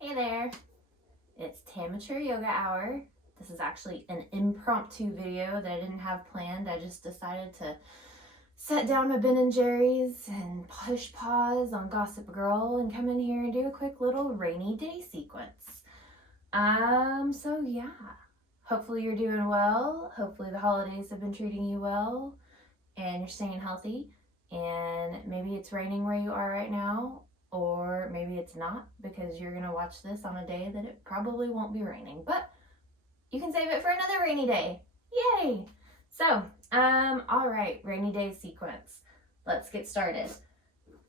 Hey there, it's Tamateur Yoga Hour. This is actually an impromptu video that I didn't have planned. I just decided to set down my Ben & Jerry's and push pause on Gossip Girl and come in here and do a quick little rainy day sequence. So yeah, hopefully you're doing well. Hopefully the holidays have been treating you well and you're staying healthy. And maybe it's raining where you are right now, or maybe it's not because you're gonna watch this on a day that it probably won't be raining, but you can save it for another rainy day. Yay! So, all right, rainy day sequence. Let's get started.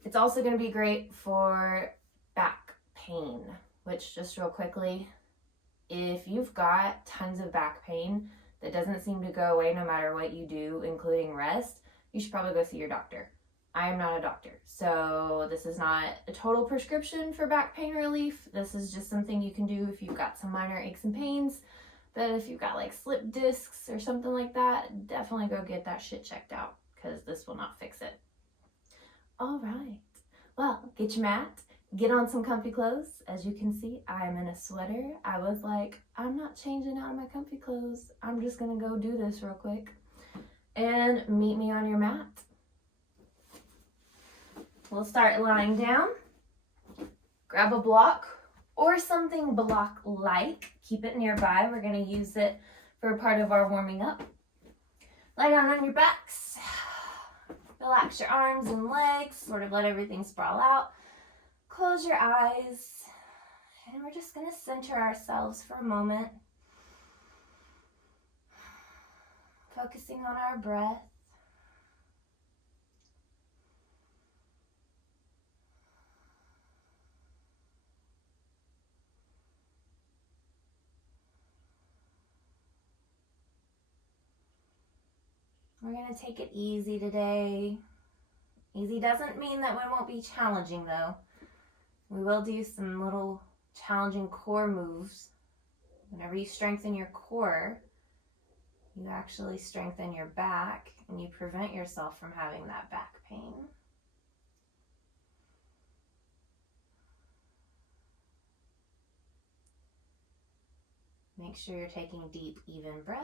It's also gonna be great for back pain, which, just real quickly, if you've got tons of back pain that doesn't seem to go away no matter what you do, including rest, you should probably go see your doctor. I am not a doctor, so this is not a total prescription for back pain relief. This is just something you can do if you've got some minor aches and pains. But if you've got like slip discs or something like that, definitely go get that shit checked out because this will not fix it. All right. Well, get your mat, get on some comfy clothes. As you can see, I'm in a sweater. I was like, I'm not changing out of my comfy clothes. I'm just gonna go do this real quick. And meet me on your mat. We'll start lying down. Grab a block or something block-like. Keep it nearby. We're going to use it for a part of our warming up. Lie down on your backs. Relax your arms and legs. Sort of let everything sprawl out. Close your eyes. And we're just going to center ourselves for a moment. Focusing on our breath. We're going to take it easy today. Easy doesn't mean that it won't be challenging though. We will do some little challenging core moves. Whenever you strengthen your core, you actually strengthen your back and you prevent yourself from having that back pain. Make sure you're taking deep, even breaths.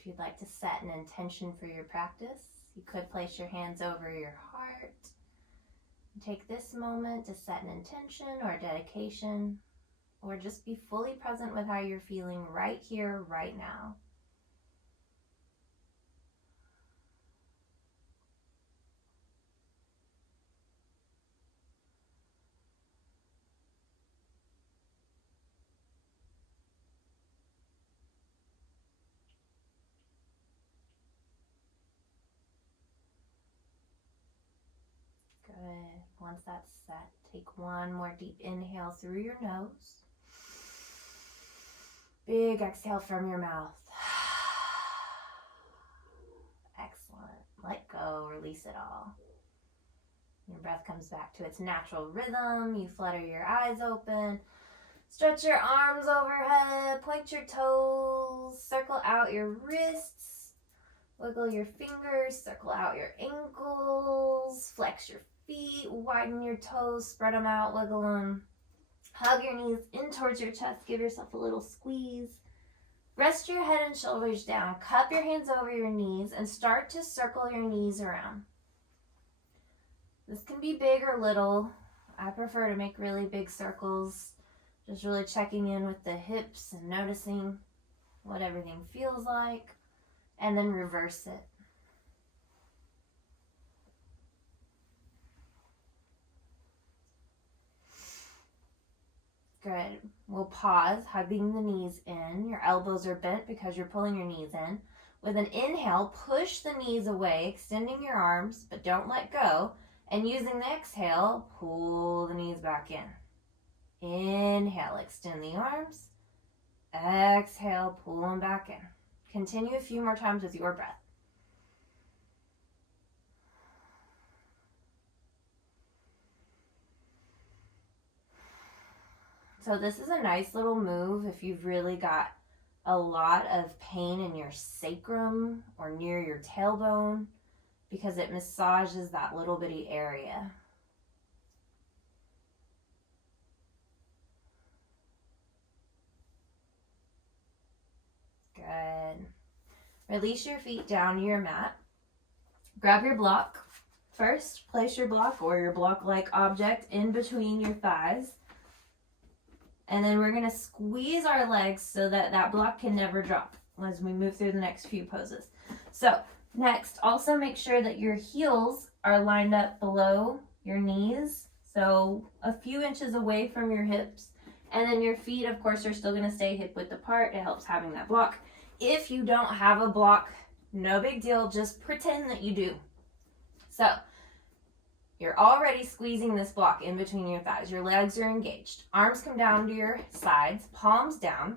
If you'd like to set an intention for your practice, you could place your hands over your heart. Take this moment to set an intention or a dedication, or just be fully present with how you're feeling right here, right now. Good. Once that's set, take one more deep inhale through your nose. Big exhale from your mouth. Excellent. Let go, release it all. Your breath comes back to its natural rhythm. You flutter your eyes open. Stretch your arms overhead. Point your toes. Circle out your wrists. Wiggle your fingers. Circle out your ankles. Flex your feet. Widen your toes. Spread them out. Wiggle them. Hug your knees in towards your chest. Give yourself a little squeeze. Rest your head and shoulders down. Cup your hands over your knees and start to circle your knees around. This can be big or little. I prefer to make really big circles. Just really checking in with the hips and noticing what everything feels like. And then reverse it. Good. We'll pause, hugging the knees in. Your elbows are bent because you're pulling your knees in. With an inhale, push the knees away, extending your arms, but don't let go. And using the exhale, pull the knees back in. Inhale, extend the arms. Exhale, pull them back in. Continue a few more times with your breath. So this is a nice little move if you've really got a lot of pain in your sacrum or near your tailbone. because it massages that little bitty area. Good. Release your feet down to your mat. Grab your block. First, place your block or your block-like object in between your thighs. And then we're going to squeeze our legs so that that block can never drop as we move through the next few poses. So next, also make sure that your heels are lined up below your knees, so a few inches away from your hips. And then your feet, of course, are still going to stay hip width apart. It helps having that block. If you don't have a block, no big deal. Just pretend that you do. So you're already squeezing this block in between your thighs. Your legs are engaged. Arms come down to your sides, palms down,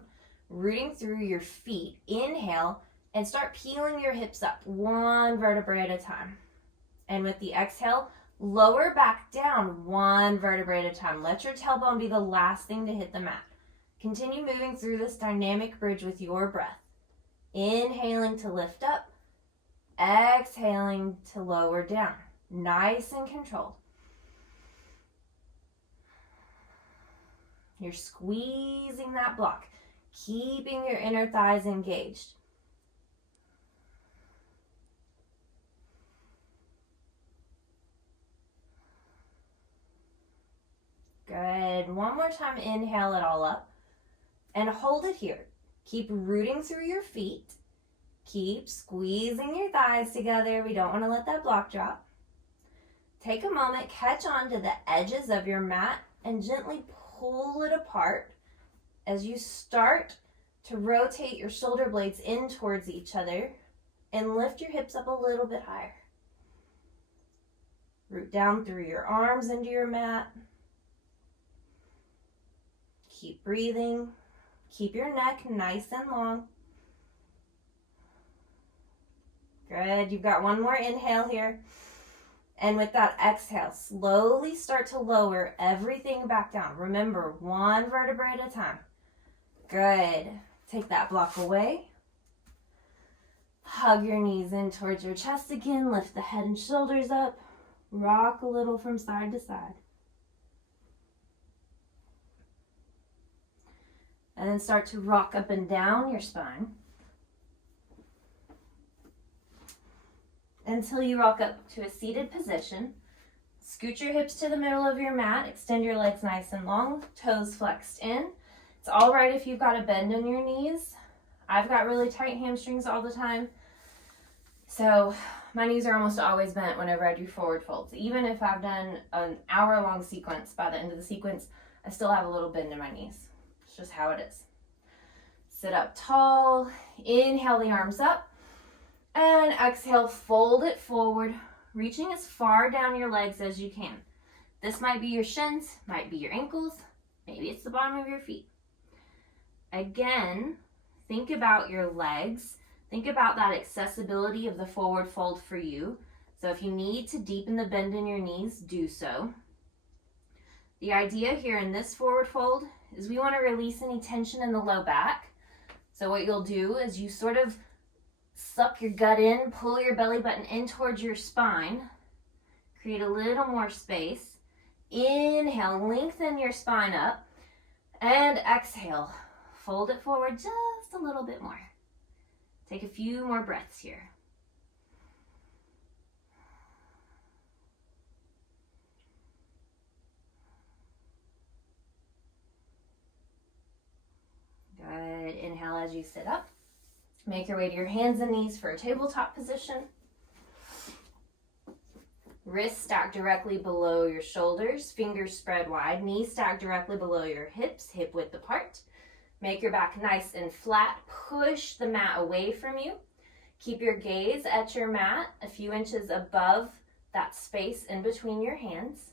rooting through your feet. Inhale and start peeling your hips up one vertebrae at a time. And with the exhale, lower back down one vertebrae at a time. Let your tailbone be the last thing to hit the mat. Continue moving through this dynamic bridge with your breath. Inhaling to lift up, exhaling to lower down. Nice and controlled. You're squeezing that block, keeping your inner thighs engaged. Good. One more time, inhale it all up and hold it here. Keep rooting through your feet. Keep squeezing your thighs together. We don't want to let that block drop. Take a moment, catch on to the edges of your mat and gently pull it apart as you start to rotate your shoulder blades in towards each other and lift your hips up a little bit higher. Root down through your arms into your mat. Keep breathing. Keep your neck nice and long. Good. You've got one more inhale here. And with that exhale, slowly start to lower everything back down. Remember, one vertebrae at a time. Good. Take that block away. Hug your knees in towards your chest again. Lift the head and shoulders up. Rock a little from side to side. And then start to rock up and down your spine until you rock up to a seated position. Scoot your hips to the middle of your mat. Extend your legs nice and long, toes flexed in. It's all right if you've got a bend in your knees. I've got really tight hamstrings all the time, so my knees are almost always bent whenever I do forward folds. Even if I've done an hour-long sequence, by the end of the sequence, I still have a little bend in my knees. It's just how it is. Sit up tall, inhale the arms up, and exhale, fold it forward, reaching as far down your legs as you can. This might be your shins, might be your ankles, maybe it's the bottom of your feet. Again, think about your legs. Think about that accessibility of the forward fold for you. So if you need to deepen the bend in your knees, do so. The idea here in this forward fold is we want to release any tension in the low back. So what you'll do is you sort of suck your gut in, pull your belly button in towards your spine, create a little more space. Inhale, lengthen your spine up, and exhale, fold it forward just a little bit more. Take a few more breaths here. Good. Inhale as you sit up. Make your way to your hands and knees for a tabletop position. Wrists stacked directly below your shoulders, fingers spread wide, knees stacked directly below your hips, hip width apart. Make your back nice and flat. Push the mat away from you. Keep your gaze at your mat a few inches above that space in between your hands.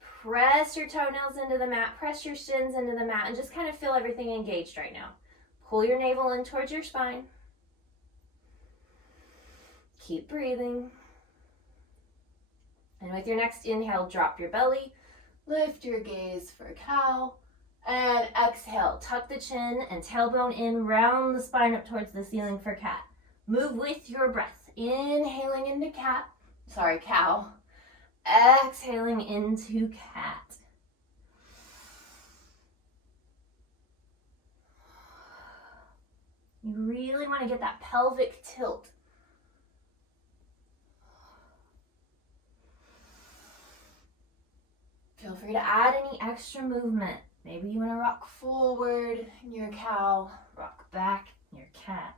Press your toenails into the mat, press your shins into the mat, and just kind of feel everything engaged right now. Pull your navel in towards your spine. Keep breathing. And with your next inhale, drop your belly, lift your gaze for cow, and exhale. Tuck the chin and tailbone in, round the spine up towards the ceiling for cat. Move with your breath. inhaling into cow. Exhaling into cat. You really want to get that pelvic tilt. Feel free to add any extra movement. Maybe you want to rock forward in your cow, rock back in your cat.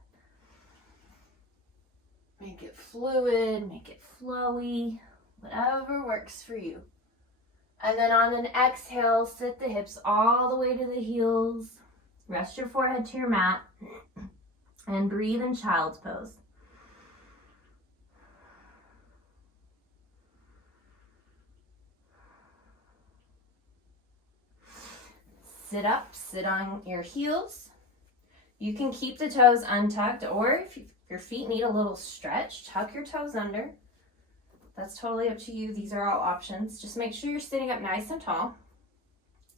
Make it fluid, make it flowy, whatever works for you. And then on an exhale, sit the hips all the way to the heels. Rest your forehead to your mat and breathe in child's pose. Sit up, sit on your heels. You can keep the toes untucked, or if your feet need a little stretch, tuck your toes under. That's totally up to you. These are all options. Just make sure you're sitting up nice and tall.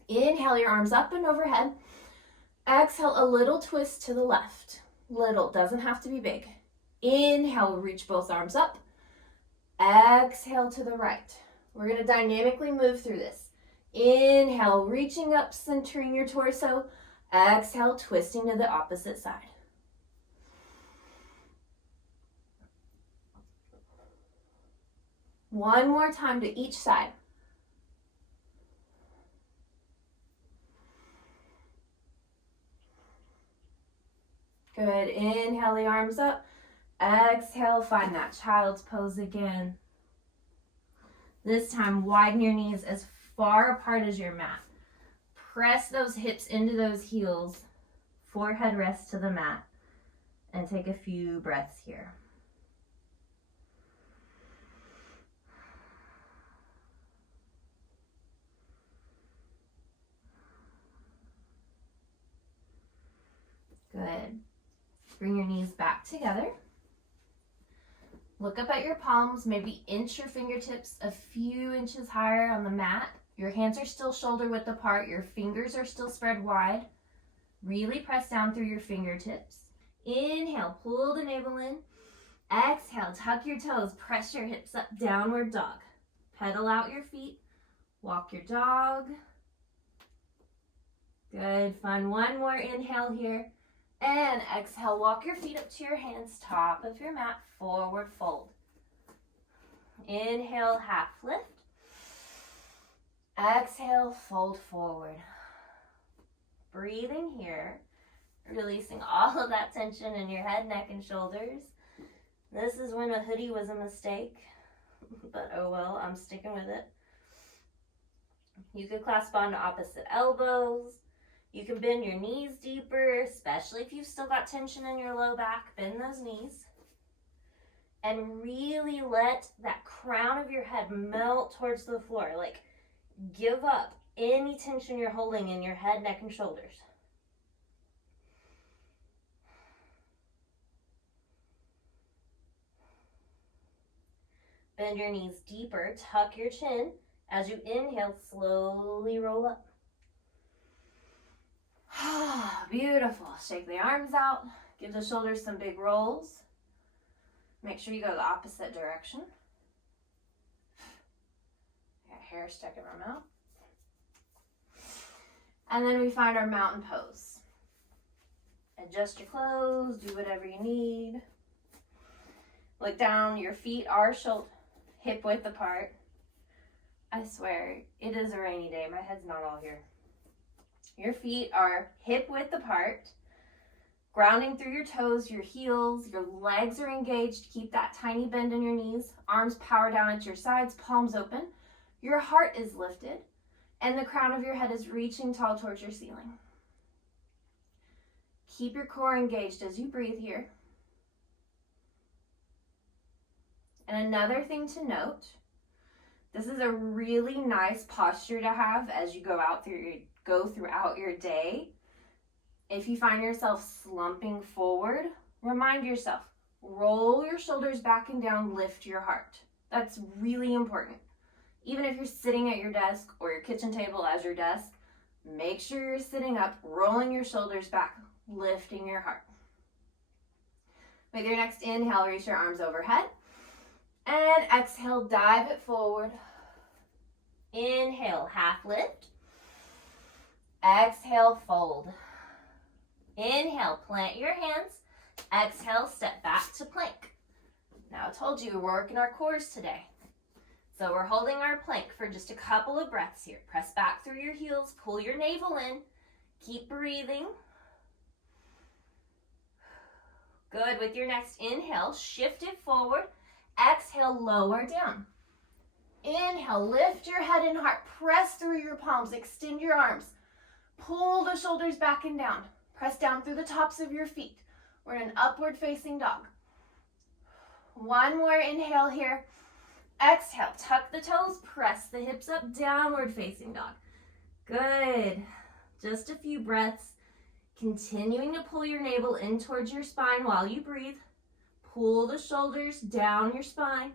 Inhale your arms up and overhead. Exhale, a little twist to the left. Little, doesn't have to be big. Inhale, reach both arms up. Exhale to the right. We're going to dynamically move through this. Inhale, reaching up, centering your torso. Exhale, twisting to the opposite side. One more time to each side. Good. Inhale the arms up. Exhale, find that child's pose again. This time, widen your knees as far apart as your mat. Press those hips into those heels. Forehead rests to the mat. And take a few breaths here. Good. Bring your knees back together. Look up at your palms, maybe inch your fingertips a few inches higher on the mat. Your hands are still shoulder width apart. Your fingers are still spread wide. Really press down through your fingertips. Inhale, pull the navel in. Exhale, tuck your toes, press your hips up, downward dog. Pedal out your feet, walk your dog. Good, fun. One more inhale here. And exhale, walk your feet up to your hands, top of your mat, forward fold. Inhale, half lift. Exhale, fold forward. Breathing here, releasing all of that tension in your head, neck, and shoulders. This is when a hoodie was a mistake, but oh well, I'm sticking with it. You could clasp onto opposite elbows. You can bend your knees deeper, especially if you've still got tension in your low back. Bend those knees. And really let that crown of your head melt towards the floor. Like, give up any tension you're holding in your head, neck, and shoulders. Bend your knees deeper, tuck your chin. As you inhale, slowly roll up. Beautiful. Shake the arms out. Give the shoulders some big rolls. Make sure you go the opposite direction. Got hair stuck in our mouth. And then we find our mountain pose. Adjust your clothes. Do whatever you need. Look down. Your feet are hip width apart. I swear, it is a rainy day. My head's not all here. Your feet are hip width apart, grounding through your toes, your heels, your legs are engaged. Keep that tiny bend in your knees. Arms power down at your sides, palms open. Your heart is lifted, and the crown of your head is reaching tall towards your ceiling. Keep your core engaged as you breathe here. And another thing to note, this is a really nice posture to have as you go throughout your day. If you find yourself slumping forward, remind yourself, roll your shoulders back and down, lift your heart. That's really important. Even if you're sitting at your desk or your kitchen table as your desk, make sure you're sitting up, rolling your shoulders back, lifting your heart. With your next inhale, reach your arms overhead. And exhale, dive it forward. Inhale, half lift. Exhale, fold. Inhale, plant your hands. Exhale, step back to plank. Now I told you we're working our cores today. So we're holding our plank for just a couple of breaths here. Press back through your heels, pull your navel in. Keep breathing. Good. With your next inhale, shift it forward. Exhale, lower down. Inhale, lift your head and heart. Press through your palms, extend your arms. Pull the shoulders back and down. Press down through the tops of your feet. We're in an upward facing dog. One more inhale here. Exhale, tuck the toes, press the hips up, downward facing dog. Good. Just a few breaths. Continuing to pull your navel in towards your spine while you breathe. Pull the shoulders down your spine.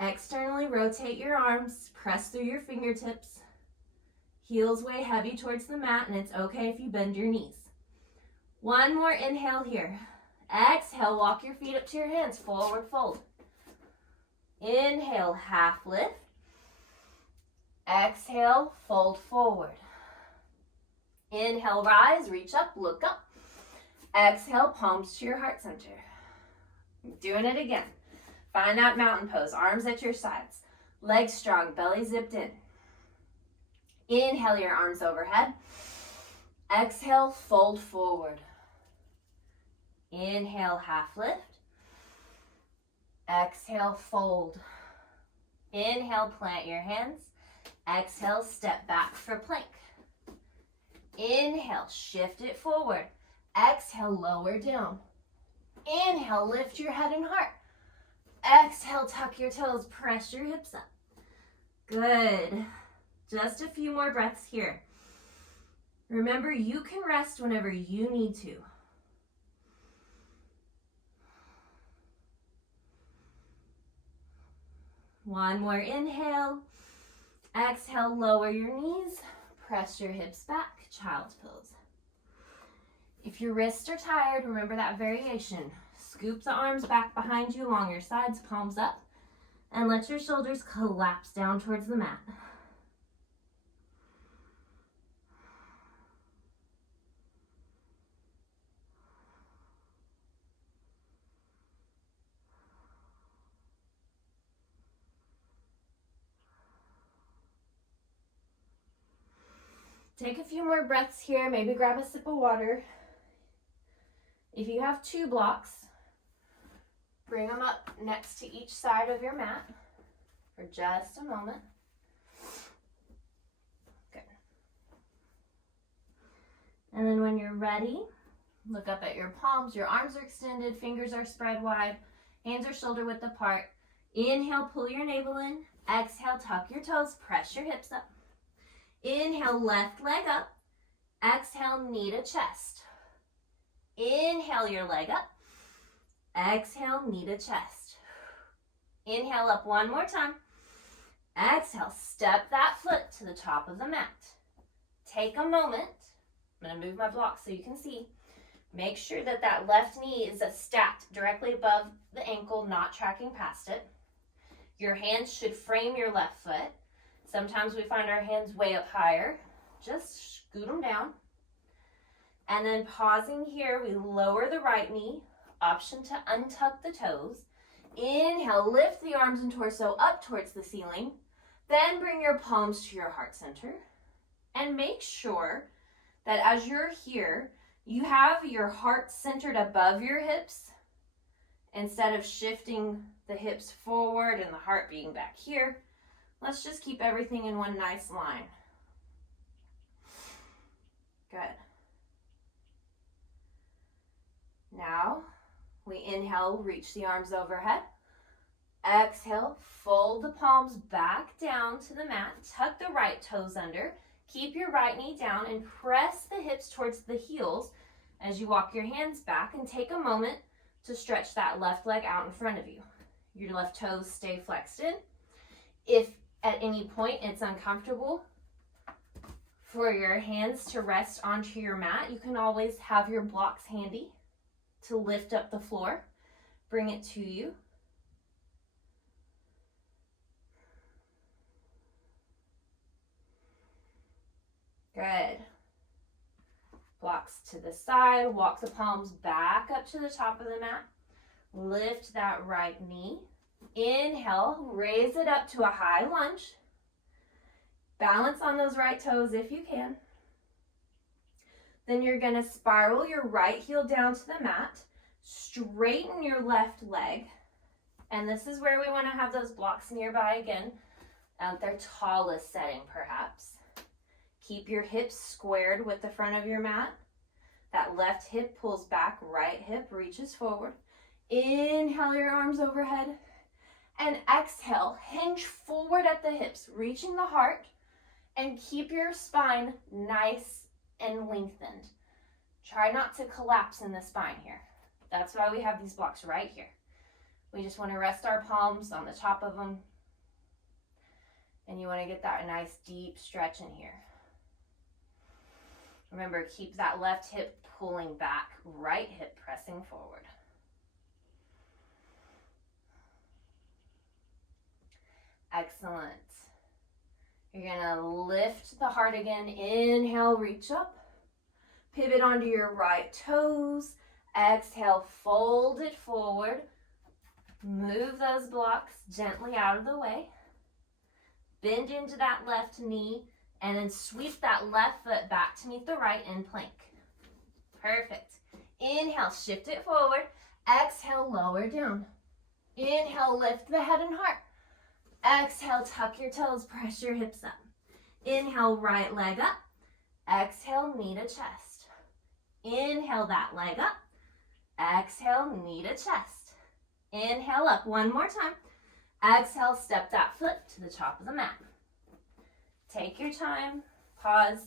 Externally rotate your arms. Press through your fingertips. Heels weigh heavy towards the mat, and it's okay if you bend your knees. One more inhale here. Exhale, walk your feet up to your hands. Forward fold. Inhale, half lift. Exhale, fold forward. Inhale, rise, reach up, look up. Exhale, palms to your heart center. Doing it again. Find that mountain pose, arms at your sides. Legs strong, belly zipped in. Inhale your arms overhead. Exhale, fold forward. Inhale, half lift. Exhale, fold. Inhale, plant your hands. Exhale, step back for plank. Inhale, shift it forward. Exhale, lower down. Inhale, lift your head and heart. Exhale, tuck your toes, press your hips up. Good. Just a few more breaths here. Remember, you can rest whenever you need to. One more inhale. Exhale, lower your knees. Press your hips back, child's pose. If your wrists are tired, remember that variation. Scoop the arms back behind you along your sides, palms up, and let your shoulders collapse down towards the mat. Take a few more breaths here. Maybe grab a sip of water. If you have 2 blocks, bring them up next to each side of your mat for just a moment. Good. And then when you're ready, look up at your palms. Your arms are extended, fingers are spread wide, hands are shoulder width apart. Inhale, pull your navel in. Exhale, tuck your toes, press your hips up. Inhale, left leg up. Exhale, knee to chest. Inhale your leg up. Exhale, knee to chest. Inhale up one more time. Exhale, step that foot to the top of the mat. Take a moment. I'm going to move my block so you can see. Make sure that that left knee is stacked directly above the ankle, not tracking past it. Your hands should frame your left foot. Sometimes we find our hands way up higher. Just scoot them down. And then pausing here, we lower the right knee. Option to untuck the toes. Inhale, lift the arms and torso up towards the ceiling. Then bring your palms to your heart center. And make sure that as you're here, you have your heart centered above your hips instead of shifting the hips forward and the heart being back here. Let's just keep everything in one nice line. Good. Now, we inhale, reach the arms overhead. Exhale, fold the palms back down to the mat. Tuck the right toes under. Keep your right knee down and press the hips towards the heels as you walk your hands back, and take a moment to stretch that left leg out in front of you. Your left toes stay flexed in. If at any point it's uncomfortable for your hands to rest onto your mat, you can always have your blocks handy. to lift up the floor. Bring it to you. Good. Blocks to the side. Walk the palms back up to the top of the mat. Lift that right knee. Inhale, raise it up to a high lunge. Balance on those right toes if you can. Then you're going to spiral your right heel down to the mat. Straighten your left leg. And this is where we want to have those blocks nearby again, at their tallest setting perhaps. Keep your hips squared with the front of your mat. That left hip pulls back, right hip reaches forward. Inhale your arms overhead. And exhale, hinge forward at the hips, reaching the heart. And keep your spine nice and lengthened. Try not to collapse in the spine here. That's why we have these blocks right here. We just want to rest our palms on the top of them. And you want to get that nice deep stretch in here. Remember, keep that left hip pulling back, right hip pressing forward. Excellent. You're going to lift the heart again. Inhale, reach up. Pivot onto your right toes. Exhale, fold it forward. Move those blocks gently out of the way. Bend into that left knee. And then sweep that left foot back to meet the right in plank. Perfect. Inhale, shift it forward. Exhale, lower down. Inhale, lift the head and heart. Exhale, tuck your toes, press your hips up. Inhale, right leg up. Exhale, knee to chest. Inhale that leg up. Exhale, knee to chest. Inhale up one more time. Exhale, step that foot to the top of the mat. Take your time, pause,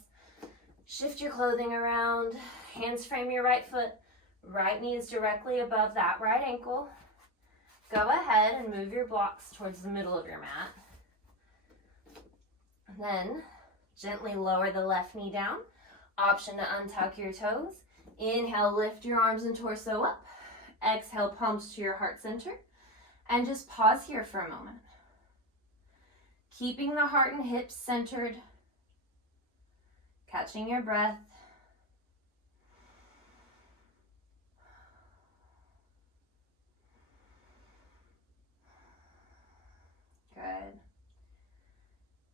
shift your clothing around, hands frame your right foot, right knee is directly above that right ankle. Go ahead and move your blocks towards the middle of your mat. Then gently lower the left knee down. Option to untuck your toes. Inhale, lift your arms and torso up. Exhale, palms to your heart center. And just pause here for a moment. Keeping the heart and hips centered. Catching your breath. Good.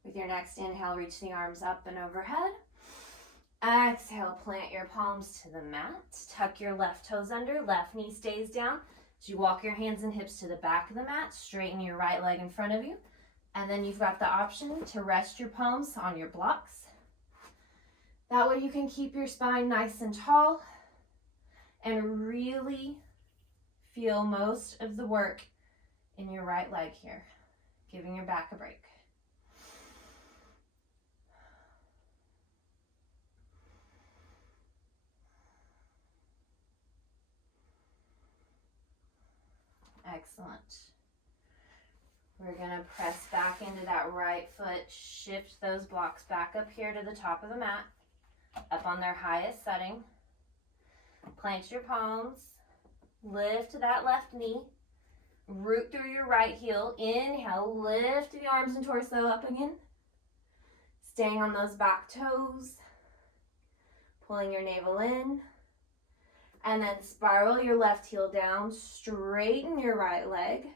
With your next inhale, reach the arms up and overhead. Exhale, plant your palms to the mat. Tuck your left toes under, left knee stays down. As you walk your hands and hips to the back of the mat, straighten your right leg in front of you. And then you've got the option to rest your palms on your blocks. That way you can keep your spine nice and tall and really feel most of the work in your right leg here, giving your back a break. Excellent. We're going to press back into that right foot, shift those blocks back up here to the top of the mat, up on their highest setting. Plant your palms, lift that left knee, root through your right heel. Inhale, lift the arms and torso up again. Staying on those back toes, pulling your navel in. And then spiral your left heel down, straighten your right leg.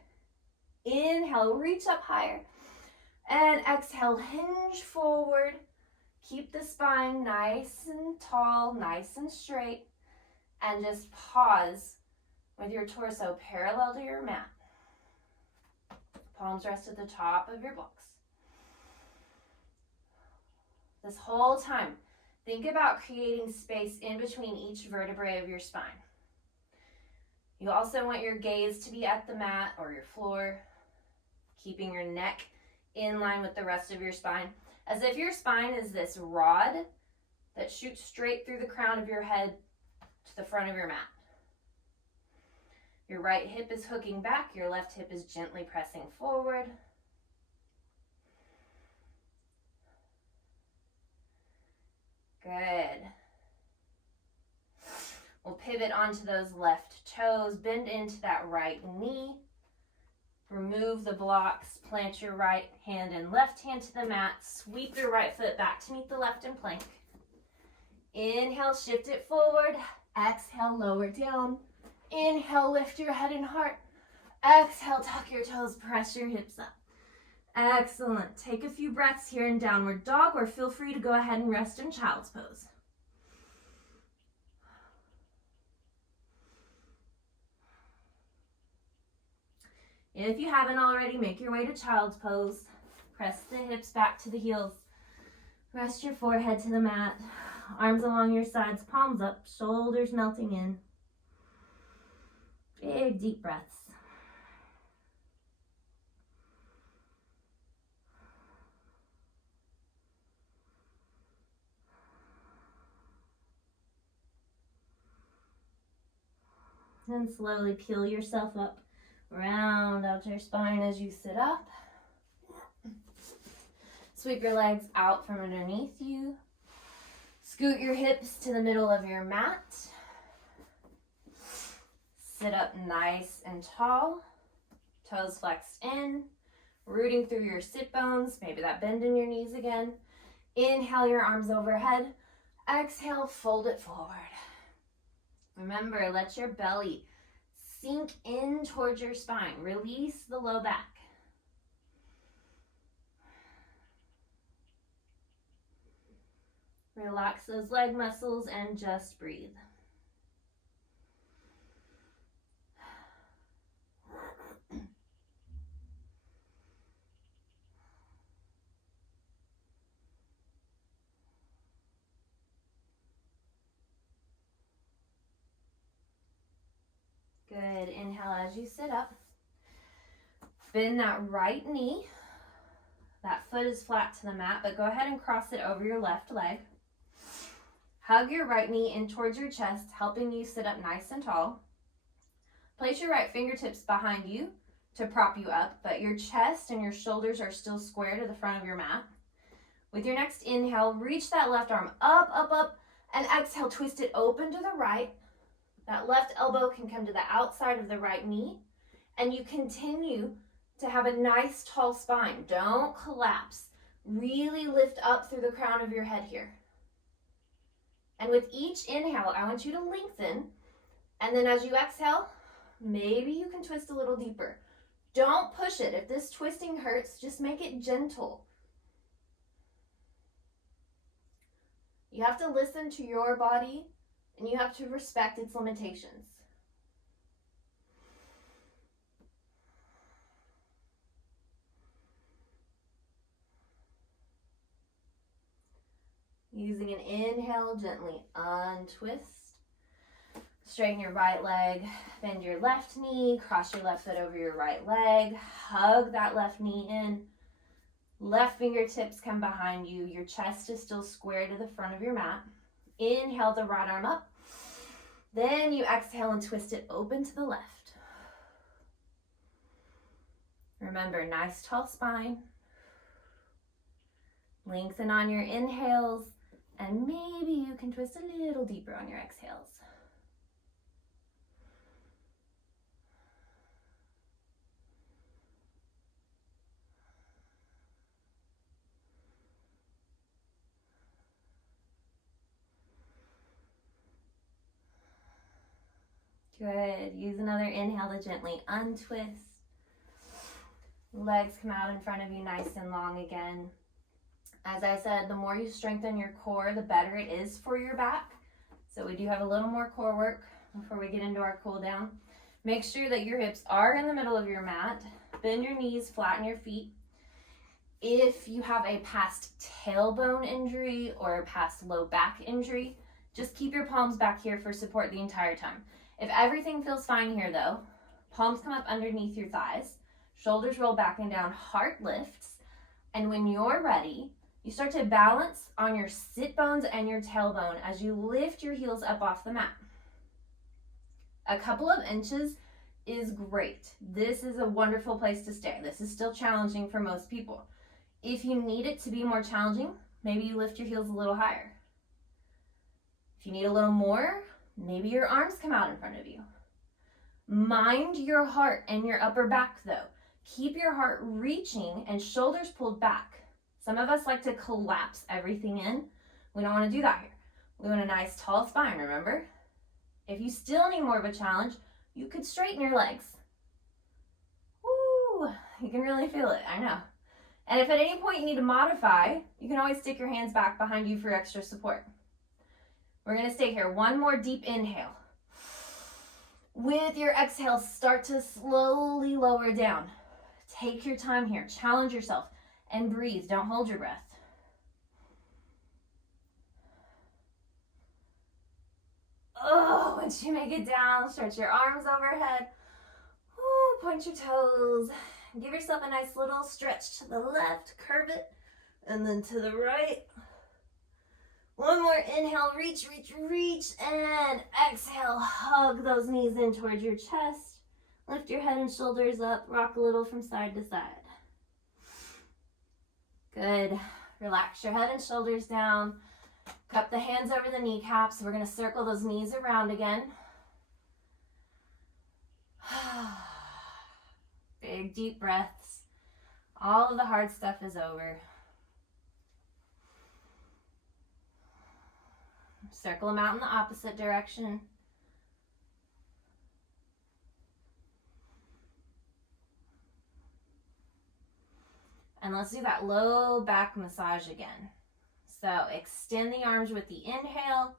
Inhale, reach up higher. And exhale, hinge forward. Keep the spine nice and tall, nice and straight. And just pause with your torso parallel to your mat. Palms rest at the top of your blocks. This whole time, think about creating space in between each vertebrae of your spine. You also want your gaze to be at the mat or your floor, keeping your neck in line with the rest of your spine, as if your spine is this rod that shoots straight through the crown of your head to the front of your mat. Your right hip is hooking back, your left hip is gently pressing forward. Good. We'll pivot onto those left toes, bend into that right knee. Remove the blocks, plant your right hand and left hand to the mat, sweep your right foot back to meet the left in plank. Inhale, shift it forward. Exhale, lower down. Inhale, lift your head and heart. Exhale, tuck your toes, press your hips up. Excellent. Take a few breaths here in downward dog, or feel free to go ahead and rest in child's pose. If you haven't already, make your way to child's pose. Press the hips back to the heels. Rest your forehead to the mat. Arms along your sides, palms up, shoulders melting in. Big deep breaths. Then slowly peel yourself up. Round out your spine as you sit up. Sweep your legs out from underneath you. Scoot your hips to the middle of your mat. Sit up nice and tall. Toes flexed in. Rooting through your sit bones. Maybe that bend in your knees again. Inhale your arms overhead. Exhale, fold it forward. Remember, let your belly sink in towards your spine. Release the low back. Relax those leg muscles and just breathe. Good. Inhale as you sit up. Bend that right knee. That foot is flat to the mat, but go ahead and cross it over your left leg. Hug your right knee in towards your chest, helping you sit up nice and tall. Place your right fingertips behind you to prop you up, but your chest and your shoulders are still square to the front of your mat. With your next inhale, reach that left arm up, up, up, and exhale, twist it open to the right. That left elbow can come to the outside of the right knee, and you continue to have a nice tall spine. Don't collapse. Really lift up through the crown of your head here. And with each inhale, I want you to lengthen, and then as you exhale, maybe you can twist a little deeper. Don't push it. If this twisting hurts, just make it gentle. You have to listen to your body, and you have to respect its limitations. Using an inhale, gently untwist. Straighten your right leg, bend your left knee, cross your left foot over your right leg, hug that left knee in. Left fingertips come behind you. Your chest is still square to the front of your mat. Inhale the right arm up. Then you exhale and twist it open to the left. Remember, nice tall spine. Lengthen on your inhales, and maybe you can twist a little deeper on your exhales. Good. Use another inhale to gently untwist. Legs come out in front of you nice and long again. As I said, the more you strengthen your core, the better it is for your back. So we do have a little more core work before we get into our cool down. Make sure that your hips are in the middle of your mat. Bend your knees, flatten your feet. If you have a past tailbone injury or a past low back injury, just keep your palms back here for support the entire time. If everything feels fine here though, palms come up underneath your thighs, shoulders roll back and down, heart lifts, and when you're ready, you start to balance on your sit bones and your tailbone as you lift your heels up off the mat. A couple of inches is great. This is a wonderful place to stay. This is still challenging for most people. If you need it to be more challenging, maybe you lift your heels a little higher. If you need a little more, Maybe your arms come out in front of you. Mind your heart and your upper back though. Keep your heart reaching and shoulders pulled back. Some of us like to collapse everything in. We don't want to do that here. We want a nice tall spine, remember? If you still need more of a challenge, you could straighten your legs. Woo! You can really feel it, I know. And if at any point you need to modify, you can always stick your hands back behind you for extra support. We're going to stay here. One more deep inhale. With your exhale, start to slowly lower down. Take your time here. Challenge yourself and breathe. Don't hold your breath. Oh, once you make it down, stretch your arms overhead. Ooh, point your toes. Give yourself a nice little stretch to the left, curve it, and then to the right. One more inhale, reach, reach, reach, and exhale, hug those knees in towards your chest. Lift your head and shoulders up, rock a little from side to side. Good. Relax your head and shoulders down. Cup the hands over the kneecaps. We're going to circle those knees around again. Big deep breaths. All of the hard stuff is over. Circle them out in the opposite direction. And let's do that low back massage again. So extend the arms with the inhale,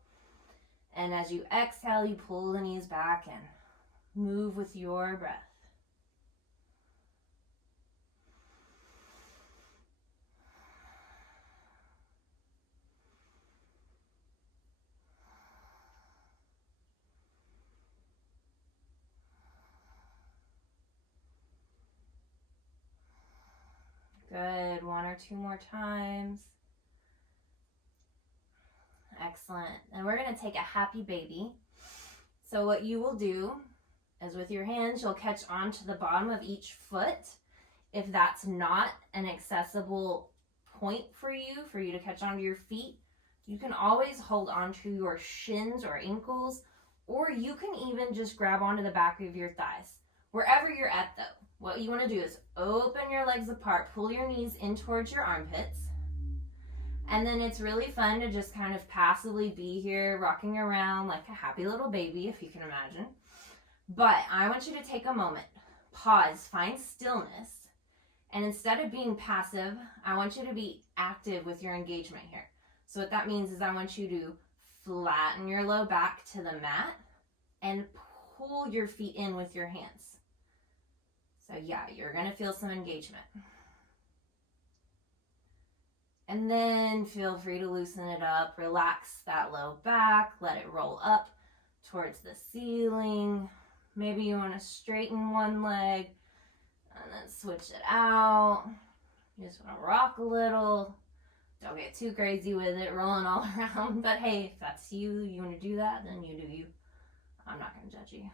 and as you exhale, you pull the knees back and move with your breath. Good. One or two more times. Excellent. And we're going to take a happy baby. So what you will do is with your hands, you'll catch onto the bottom of each foot. If that's not an accessible point for you to catch onto your feet, you can always hold onto your shins or ankles, or you can even just grab onto the back of your thighs. Wherever you're at though, what you want to do is open your legs apart, pull your knees in towards your armpits. And then it's really fun to just kind of passively be here, rocking around like a happy little baby, if you can imagine. But I want you to take a moment, pause, find stillness. And instead of being passive, I want you to be active with your engagement here. So what that means is I want you to flatten your low back to the mat and pull your feet in with your hands. So yeah, you're going to feel some engagement. And then feel free to loosen it up, relax that low back, let it roll up towards the ceiling. Maybe you want to straighten one leg and then switch it out. You just want to rock a little. Don't get too crazy with it, rolling all around. But hey, if that's you, you want to do that, then you do you. I'm not going to judge you.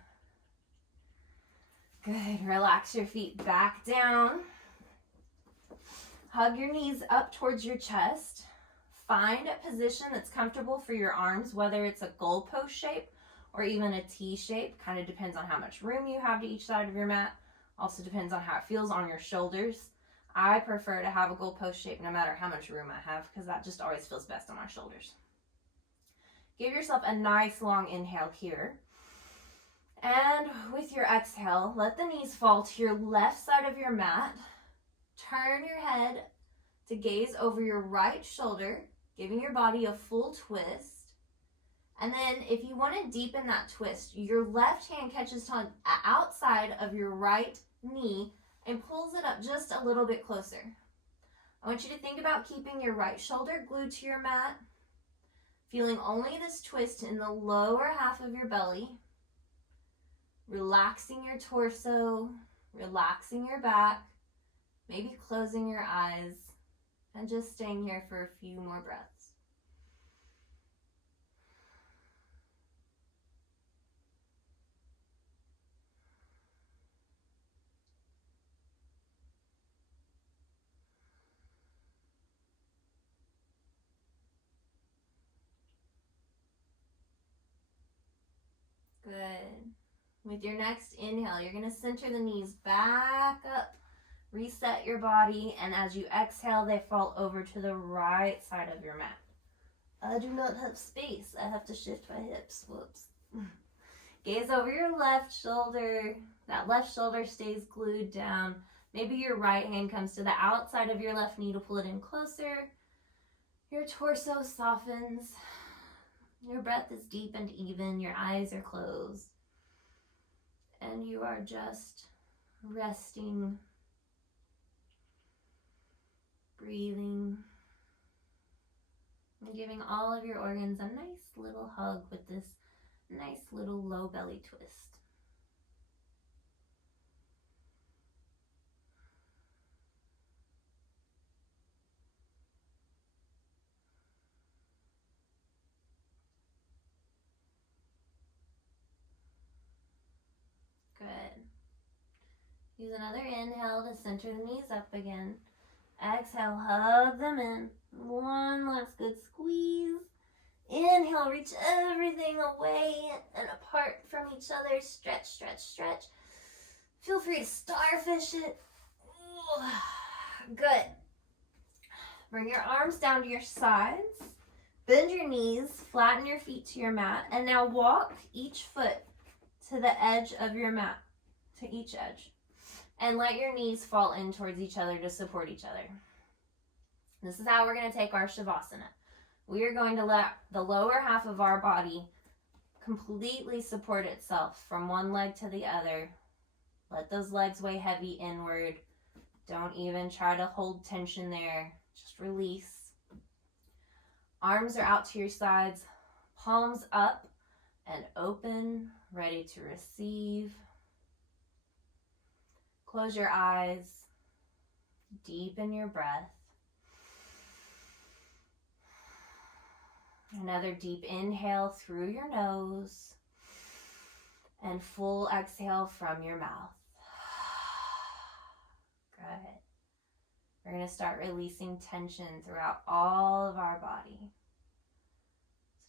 Good. Relax your feet back down. Hug your knees up towards your chest. Find a position that's comfortable for your arms, whether it's a goalpost shape or even a T shape. Kind of depends on how much room you have to each side of your mat. Also depends on how it feels on your shoulders. I prefer to have a goalpost shape no matter how much room I have, because that just always feels best on my shoulders. Give yourself a nice long inhale here. And with your exhale, let the knees fall to your left side of your mat. Turn your head to gaze over your right shoulder, giving your body a full twist. And then if you want to deepen that twist, your left hand catches to the outside of your right knee and pulls it up just a little bit closer. I want you to think about keeping your right shoulder glued to your mat, feeling only this twist in the lower half of your belly, relaxing your torso, relaxing your back, maybe closing your eyes, and just staying here for a few more breaths. With your next inhale, you're going to center the knees back up, reset your body, and as you exhale, they fall over to the right side of your mat. I do not have space. I have to shift my hips. Whoops. Gaze over your left shoulder. That left shoulder stays glued down. Maybe your right hand comes to the outside of your left knee to pull it in closer. Your torso softens. Your breath is deep and even. Your eyes are closed. And you are just resting, breathing, and giving all of your organs a nice little hug with this nice little low belly twist. Good. Use another inhale to center the knees up again. Exhale, hug them in. One last good squeeze. Inhale, reach everything away and apart from each other. Stretch, stretch, stretch. Feel free to starfish it. Good. Bring your arms down to your sides. Bend your knees, flatten your feet to your mat, and now walk each foot to the edge of your mat, to each edge. And let your knees fall in towards each other to support each other. This is how we're going to take our Shavasana. We are going to let the lower half of our body completely support itself from one leg to the other. Let those legs weigh heavy inward. Don't even try to hold tension there. Just release. Arms are out to your sides, palms up and open, ready to receive. Close your eyes. Deepen your breath. Another deep inhale through your nose and full exhale from your mouth. Good. We're going to start releasing tension throughout all of our body.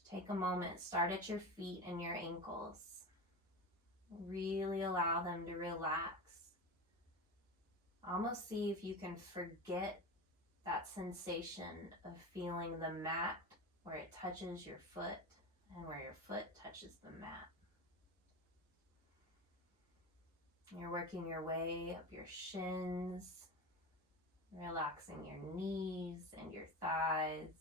So take a moment, start at your feet and your ankles. Really allow them to relax. Almost see if you can forget that sensation of feeling the mat where it touches your foot and where your foot touches the mat. You're working your way up your shins, relaxing your knees and your thighs.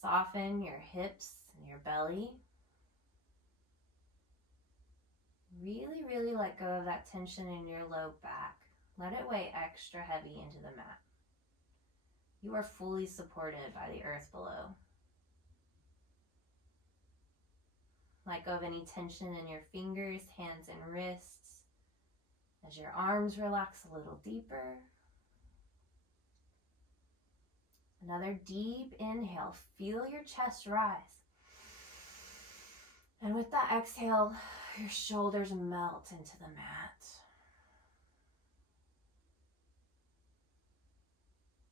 Soften your hips and your belly. Really, really let go of that tension in your low back. Let it weigh extra heavy into the mat. You are fully supported by the earth below. Let go of any tension in your fingers, hands, and wrists as your arms relax a little deeper. Another deep inhale. Feel your chest rise. And with that exhale, your shoulders melt into the mat.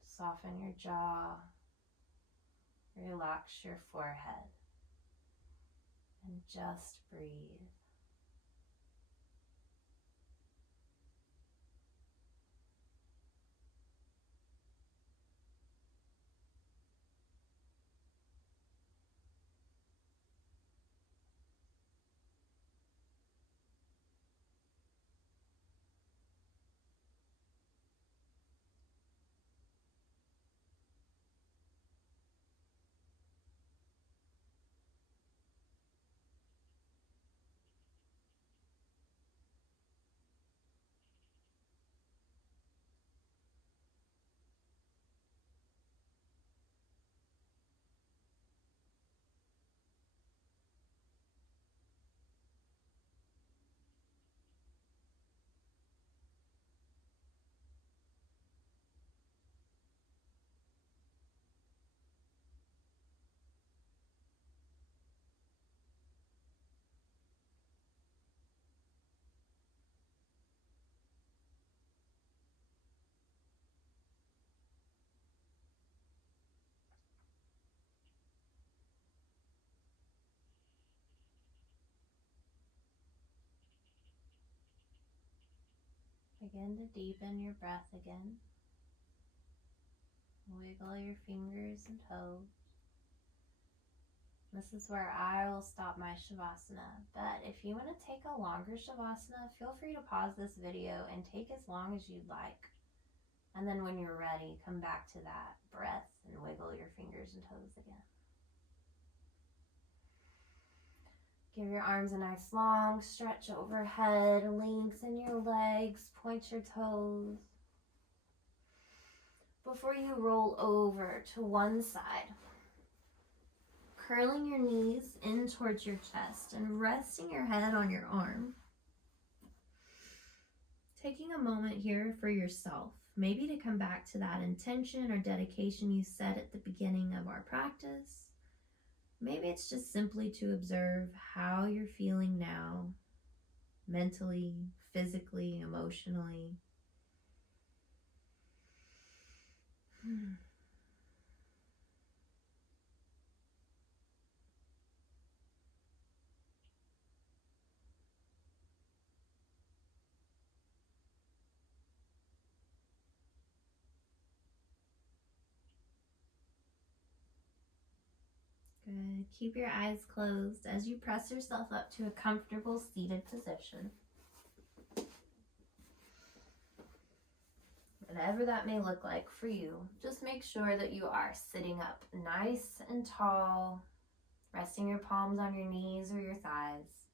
Soften your jaw. Relax your forehead. And just breathe. Begin to deepen your breath again. Wiggle your fingers and toes. This is where I will stop my Shavasana, but if you want to take a longer Shavasana, feel free to pause this video and take as long as you'd like. And then when you're ready, come back to that breath and wiggle your fingers and toes again. Give your arms a nice long stretch overhead, lengthen your legs, point your toes. Before you roll over to one side, curling your knees in towards your chest and resting your head on your arm. Taking a moment here for yourself, maybe to come back to that intention or dedication you set at the beginning of our practice. Maybe it's just simply to observe how you're feeling now, mentally, physically, emotionally. Good. Keep your eyes closed as you press yourself up to a comfortable seated position. Whatever that may look like for you, just make sure that you are sitting up nice and tall, resting your palms on your knees or your thighs,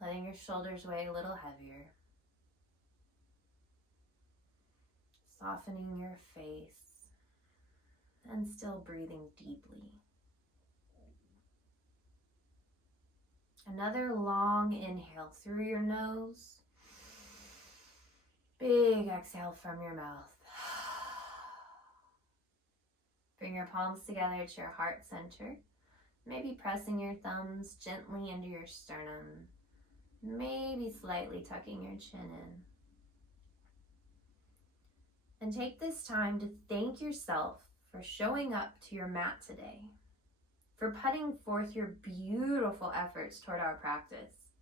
letting your shoulders weigh a little heavier, softening your face, and still breathing deeply. Another long inhale through your nose. Big exhale from your mouth. Bring your palms together to your heart center. Maybe pressing your thumbs gently into your sternum. Maybe slightly tucking your chin in. And take this time to thank yourself for showing up to your mat today, for putting forth your beautiful efforts toward our practice,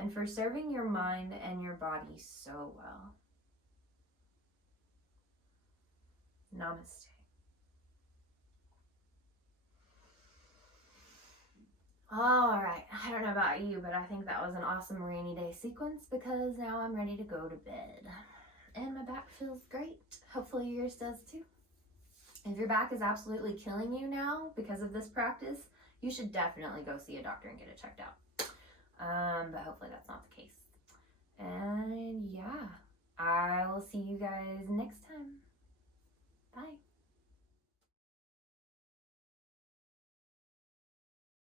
and for serving your mind and your body so well. Namaste. All right, I don't know about you, but I think that was an awesome rainy day sequence because now I'm ready to go to bed. And my back feels great. Hopefully yours does too. If your back is absolutely killing you now because of this practice, you should definitely go see a doctor and get it checked out. But hopefully that's not the case. And yeah, I will see you guys next time.